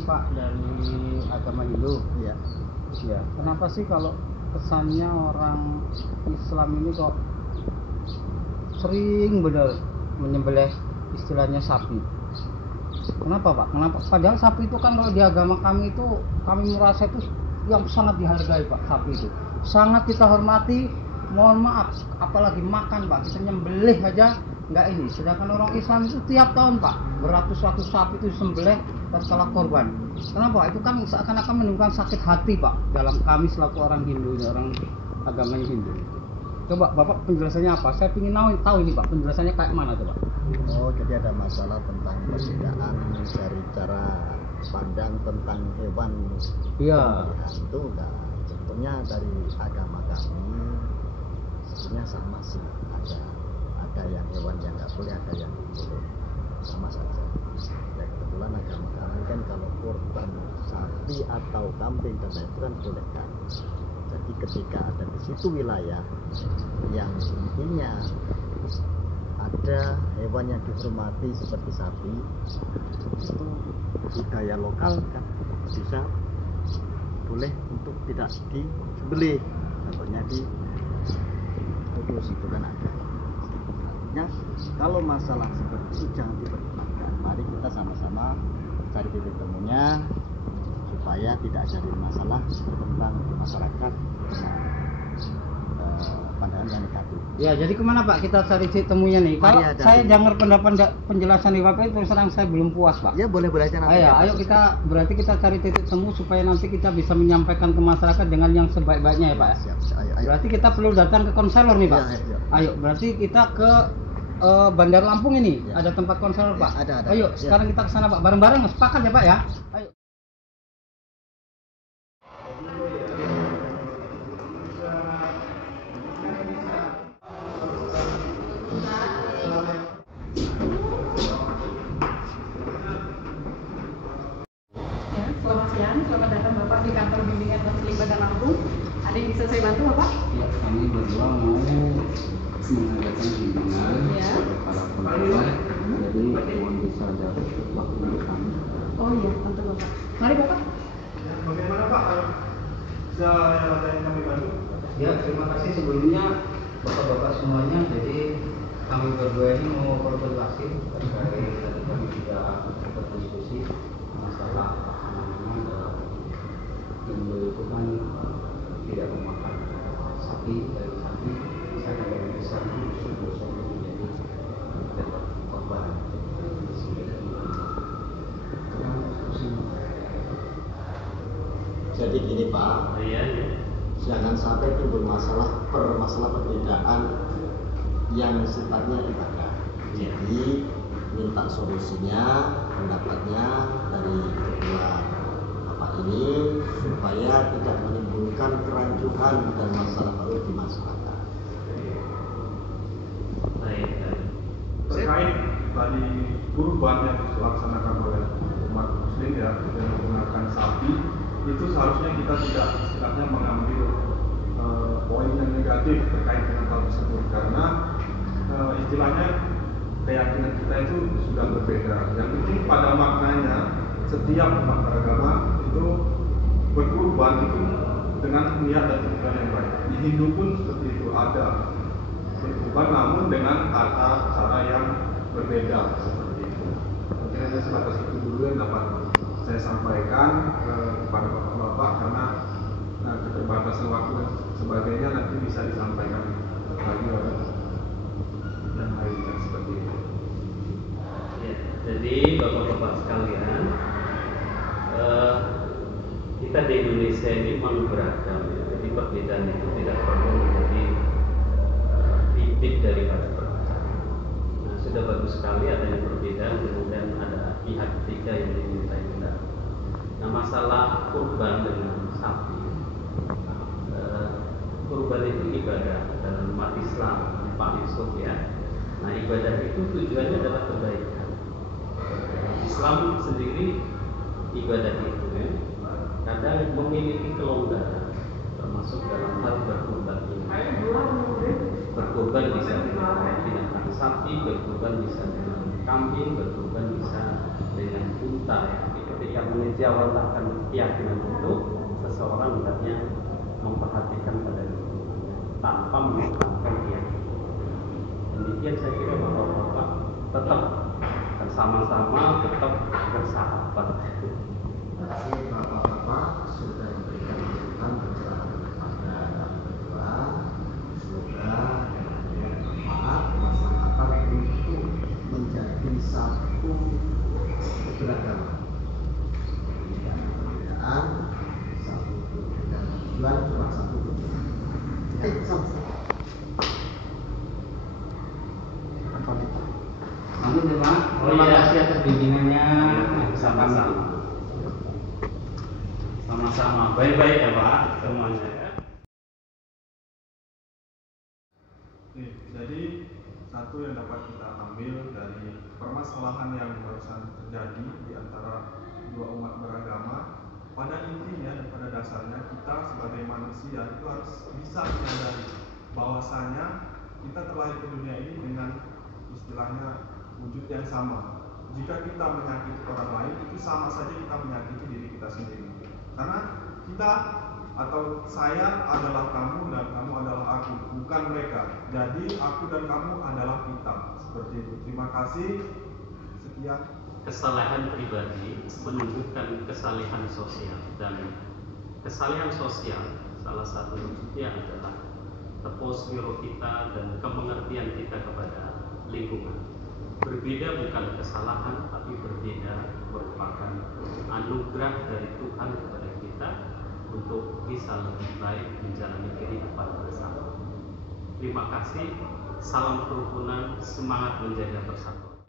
nih Pak dari agama Hindu. Iya. Ya, kenapa sih kalau kesannya orang Islam ini kok sering benar menyembelih istilahnya sapi? Kenapa Pak? Kenapa? Padahal sapi itu kan kalau di agama kami itu kami merasa itu yang sangat dihargai Pak, sapi itu. Sangat kita hormati. Mohon maaf, apalagi makan Pak, kita nyembelih aja nggak ini. Sedangkan orang Islam itu tiap tahun Pak, beratus-ratus sapi itu disembelih tatkala korban. Kenapa? Itu kan seakan-akan menimbulkan sakit hati Pak dalam kami selaku orang Hindu, orang agamanya Hindu. Coba Bapak penjelasannya apa? Saya ingin tahu ini Pak, penjelasannya kayak mana coba? Oh, jadi ada masalah tentang perbedaan dari cara pandang tentang hewan. Iya. Itu enggak. Sebetulnya dari agama kami sebetulnya sama sih. Ada yang hewan yang nggak boleh, ada yang boleh, sama saja. Ya kebetulan agama kami kan kalau kurban sapi atau kambing dan lain itu kan boleh kan. Jadi ketika ada di situ wilayah yang intinya ada hewan yang dihormati seperti sapi, itu budaya lokal kan bisa boleh untuk tidak disembelih, contohnya di kudus itu kan ada. Artinya kalau masalah seperti itu jangan diperdebatkan. Mari kita sama-sama cari titik temunya supaya tidak jadi masalah tentang masyarakat dengan pandangan yang negatif. Ya, jadi kemana Pak kita cari titik temunya nih? Kalau saya dengar penjelasan di Bapak itu terus terang saya belum puas Pak. Ya boleh-boleh aja nanti. Ayo kita berarti kita cari titik temu supaya nanti kita bisa menyampaikan ke masyarakat dengan yang sebaik-baiknya ya Pak. Siap. Ayo. Berarti kita perlu datang ke konselor nih Pak. Ya. Ayo, berarti kita ke Bandar Lampung ini ya. ada tempat konselor Pak. Ada. Ayo, sekarang kita ke sana Pak, bareng-bareng sepakat ya Pak ya. Ayo. Selamat siang, selamat datang Bapak di kantor bimbingan konseling Bandar Lampung. Ada yang bisa saya bantu Bapak? Ya, kami berdua mau mengadakan bimbingan kepada para pengembang. Jadi mohon bisa ada waktu untuk kami. Oh iya, tentu Bapak. Mari Bapak. Bagaimana Pak? Bisa ada yang kami bantu? Ya, terima kasih sebelumnya Bapak-bapak semuanya. Jadi kami berdua ini mau konsultasi terkait tadi kami sudah berdiskusi masalah dalam Hindu itu kan tidak memakan sapi, dari sapi bisa yang besar itu dosa menjadi dapat korban. Jadi gini Pak, jangan sampai timbul masalah perbedaan yang sifatnya ibadah. Jadi minta solusinya, pendapatnya dari kedua bapak ini supaya tidak menimbulkan kerancuan dan masalah baru di masyarakat. Terkait tadi kurban yang dilaksanakan oleh umat muslim ya dengan menggunakan sapi, itu seharusnya kita tidak istilahnya mengambil poin yang negatif terkait dengan hal tersebut, karena istilahnya keyakinan kita itu sudah berbeda. Yang penting pada maknanya setiap umat beragama itu berkurban itu dengan niat dan tujuan yang baik. Di Hindu pun seperti itu, ada berkurban namun dengan tata cara yang berbeda seperti itu. Mungkin hanya sebatas itu dulu yang dapat saya sampaikan kepada bapak-bapak, karena keterbatasan waktu dan sebagainya nanti bisa disampaikan lagi oleh yang lainnya seperti itu. Ya, jadi bapak-bapak sekalian, kita di Indonesia ini memang beragam ya. Jadi perbedaan itu tidak perlu menjadi bibit daripada perbedaan. Nah, sudah bagus sekali adanya perbedaan, kemudian ada pihak ketiga yang dimintai pendapat. Nah, masalah kurban dengan sapi, kurban itu ibadah dalam umat Islam, Pak Yusuf ya. Nah, ibadah itu tujuannya adalah kebaikan. Islam sendiri ibadah itu ya, kadang memiliki kelonggaran, termasuk dalam hal berkurban ini. Berkurban bisa dengan binatang sapi, berkurban bisa dengan kambing, berkurban bisa dengan unta ya. Gitu. ketika menjawabkan keyakinan itu, seseorang hendaknya memperhatikan pada lingkungannya tanpa mengungkapkan keyakinan. Demikian saya kira bapak-bapak tetap bersama-sama, tetap bersahabat. Terima kasih bapak-bapak sudah memberikan masukan kepada kami berdua. Semoga bermanfaat masyarakat untuk menjadi satu keberagaman. Tidak ada perbedaan, satu dan tujuan cuma satu tujuan. Sama-sama. Mungkin terima Oh, iya. kasih atas bimbingannya. Sama-sama. Sama-sama. Baik-baik ya Pak semuanya ya. Oke, jadi satu yang dapat kita ambil dari permasalahan yang barusan terjadi di antara dua umat beragama, pada intinya dan pada dasarnya kita sebagai manusia itu harus bisa menyadari bahwasanya kita terlahir ke dunia ini dengan istilahnya wujud yang sama. Jika kita menyakiti orang lain, itu sama saja kita menyakiti diri kita sendiri. Karena kita atau saya adalah kamu dan kamu adalah aku, bukan mereka. Jadi aku dan kamu adalah kita. Seperti itu. Terima kasih. Sekian. Kesalahan pribadi menunjukkan kesalahan sosial, dan kesalahan sosial salah satu wujudnya adalah teposbiro kita dan kemengertian kita kepada lingkungan. Berbeda bukan kesalahan, tapi berbeda merupakan anugerah dari Tuhan kepada kita untuk bisa lebih baik menjalani kehidupan bersama. Terima kasih, salam kerukunan, semangat menjaga persatuan.